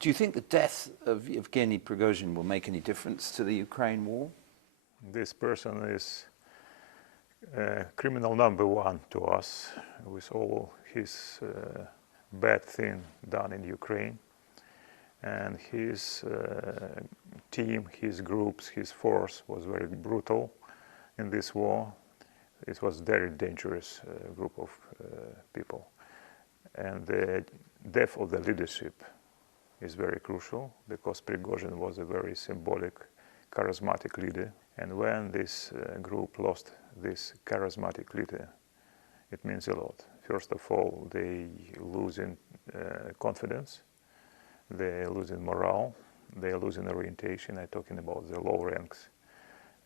Do you think the death of Evgeny Prigozhin will make any difference to the Ukraine war? This person is criminal number one to us, with all his bad thing done in Ukraine. And his team, his groups, his force was very brutal in this war. It was a very dangerous group of people. And the death of the leadership is very crucial, because Prigozhin was a very symbolic, charismatic leader. And when this group lost this charismatic leader, it means a lot. First of all, they lose in confidence, they lose in morale, they lose in orientation. I'm talking about the low ranks,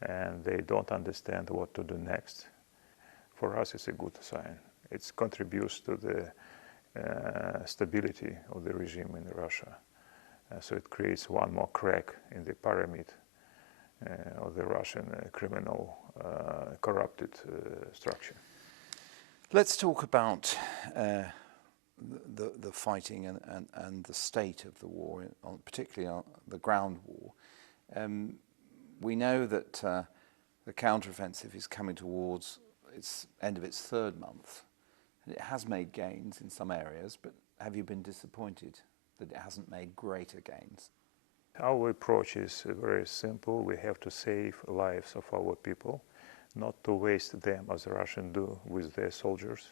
and they don't understand what to do next. For us, it's a good sign. It contributes to the stability of the regime in Russia. So it creates one more crack in the pyramid of the Russian criminal corrupted structure. Let's talk about the fighting and the state of the war, particularly the ground war. We know that the counteroffensive is coming towards its end of its third month. It has made gains in some areas, but have you been disappointed that it hasn't made greater gains? Our approach is very simple. We have to save lives of our people, not to waste them as the Russians do with their soldiers.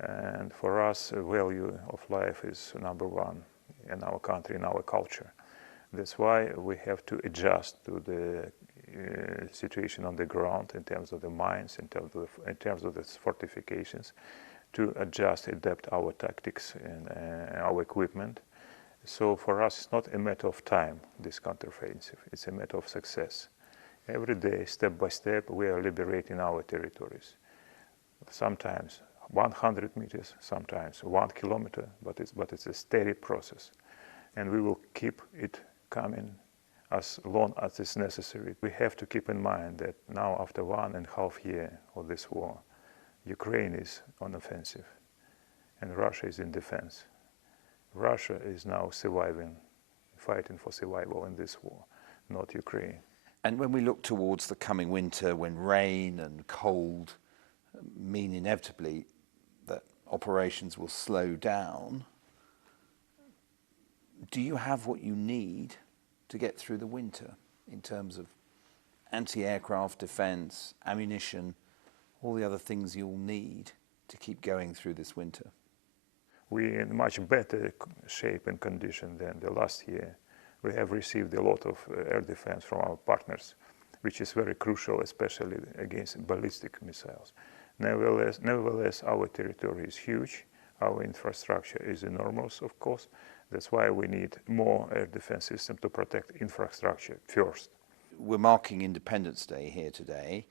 And for us, the value of life is number one in our country, in our culture. That's why we have to adjust to the situation on the ground in terms of the mines, in terms of the fortifications, to adjust, adapt our tactics and our equipment. So for us, it's not a matter of time, this counteroffensive. It's a matter of success. Every day, step by step, we are liberating our territories. Sometimes 100 meters, sometimes 1 kilometer, but it's a steady process. And we will keep it coming as long as it's necessary. We have to keep in mind that now, after 1.5 years of this war, Ukraine is on offensive and Russia is in defense. Russia is now surviving, fighting for survival in this war, not Ukraine. And when we look towards the coming winter, when rain and cold mean inevitably that operations will slow down, do you have what you need to get through the winter in terms of anti-aircraft defense, ammunition, all the other things you'll need to keep going through this winter? We're in much better shape and condition than the last year. We have received a lot of air defense from our partners, which is very crucial, especially against ballistic missiles. Nevertheless, our territory is huge. Our infrastructure is enormous, of course. That's why we need more air defense system to protect infrastructure first. We're marking Independence Day here today.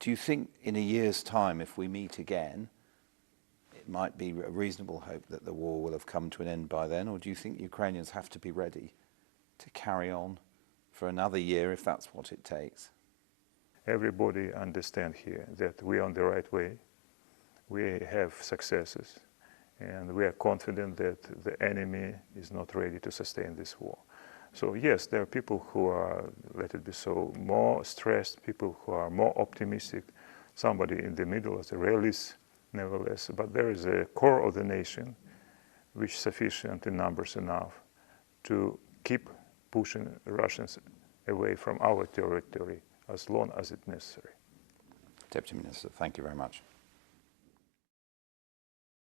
Do you think in a year's time, if we meet again, it might be a reasonable hope that the war will have come to an end by then? Or do you think Ukrainians have to be ready to carry on for another year if that's what it takes? Everybody understands here that we are on the right way. We have successes, and we are confident that the enemy is not ready to sustain this war. So yes, there are people who are, let it be so, more stressed, people who are more optimistic, somebody in the middle as a realist, nevertheless. But there is a core of the nation which is sufficient in numbers enough to keep pushing Russians away from our territory as long as it's necessary. Deputy Minister, thank you very much.